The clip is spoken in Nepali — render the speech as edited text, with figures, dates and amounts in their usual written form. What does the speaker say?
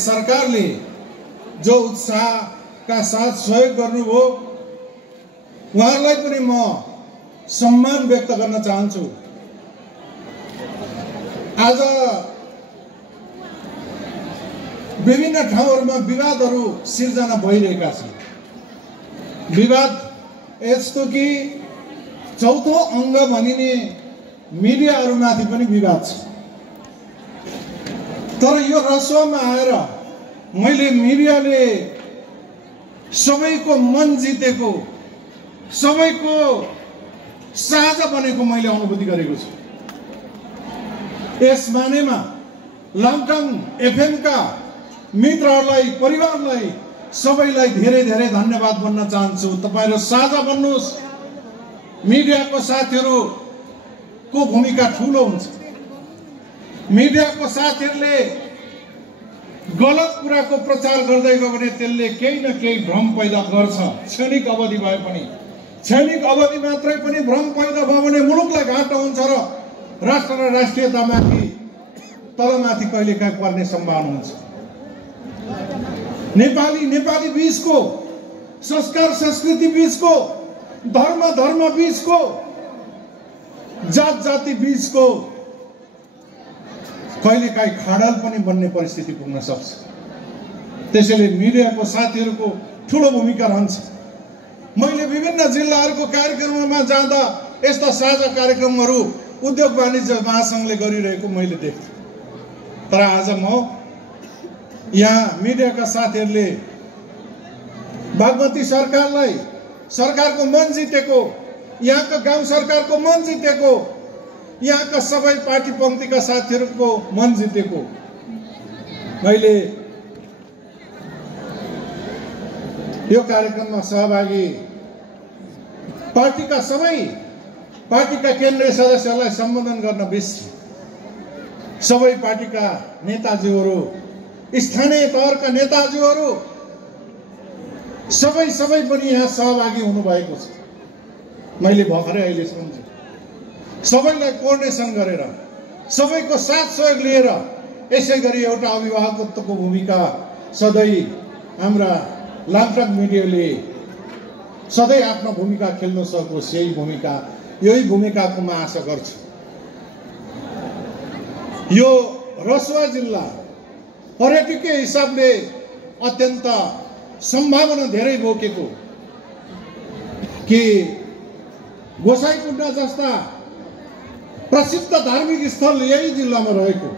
सरकारले जो उत्साहका साथ सहयोग गर्नुभयो उहाँहरूलाई पनि म सम्मान व्यक्त गर्न चाहन्छु। आज विभिन्न ठाउँहरूमा विवादहरू सिर्जना भइरहेका छन्। विवाद यस्तो कि चौथो अङ्ग भनिने मिडियाहरूमाथि पनि विवाद छ। तर यो रसोमा आएर मैले मिडियाले सबैको मन जितेको, सबैको साझा बनेको मैले अनुभूति गरेको छु। यस मानेमा लामटाङ एफएम का मित्रहरूलाई, परिवारलाई, सबैलाई धेरै धेरै धन्यवाद भन्न चाहन्छु। तपाईहरु साझा बन्नुहोस्। मिडियाको साथीहरुको भूमिका ठूलो हुन्छ। मिडियाको साथीहरुले गलत कुराको प्रचार गर्दै गयो भने त्यसले केही न केही भ्रम पैदा गर्छ। क्षणिक अवधि भए पनि, क्षणिक अवधि मात्रै पनि भ्रम पैदा भयो भने मुलुकलाई घाटा हुन्छ र राष्ट्र र राष्ट्रियतामाथि तलमाथि कहिलेकाहीँ पर्ने सम्भावना हुन्छ। नेपाली बीचको, संस्कार संस्कृति बीचको, धर्म बीचको, जात जाति बीचको कहिलेकाहीँ खाडल पनि बन्ने परिस्थिति पुग्न सक्छ। त्यसैले मिडियाको साथीहरुको ठूलो भूमिका रहन्छ। मैले विभिन्न जिल्लाहरूको कार्यक्रममा जाँदा यस्ता साझा कार्यक्रमहरू उद्योग वाणिज्य महासंघले गरिरहेको मैले देखेँ। तर आज म यहाँ मिडियाका साथीहरुले बागमती सरकारलाई, सरकारको मन जितेको, यहाँका गाउँ सरकारको मन जितेको, यहाँका सबै पार्टी पंक्तिका साथीहरुको मन जितेको मैले यो कार्यक्रममा सहभागी पार्टीका सबै पार्टीका केन्द्रीय सदस्यहरूलाई सम्बोधन गर्न बिर्से। सबै पार्टीका नेताजीहरू, स्थानीय तहका नेताजीहरू सबै पनि यहाँ सहभागी हुनुभएको छ। मैले भर्खरै अहिले सम्झेँ। सबैलाई कोर्डिनेसन गरेर, सबैको साथ सहयोग लिएर यसै गरी एउटा अभिभावकत्वको भूमिका सधैँ हाम्रा लामटाङ मिडियाले सधैँ आफ्नो भूमिका खेल्न सकोस्। यही भूमिकाको म आशा गर्छु। यो रसुवा जिल्ला पर्यटकीय हिसाबले अत्यन्त सम्भावना धेरै बोकेको कि गोसाइँकुण्ड जस्ता प्रसिद्ध धार्मिक स्थल यही जिल्लामा रहेको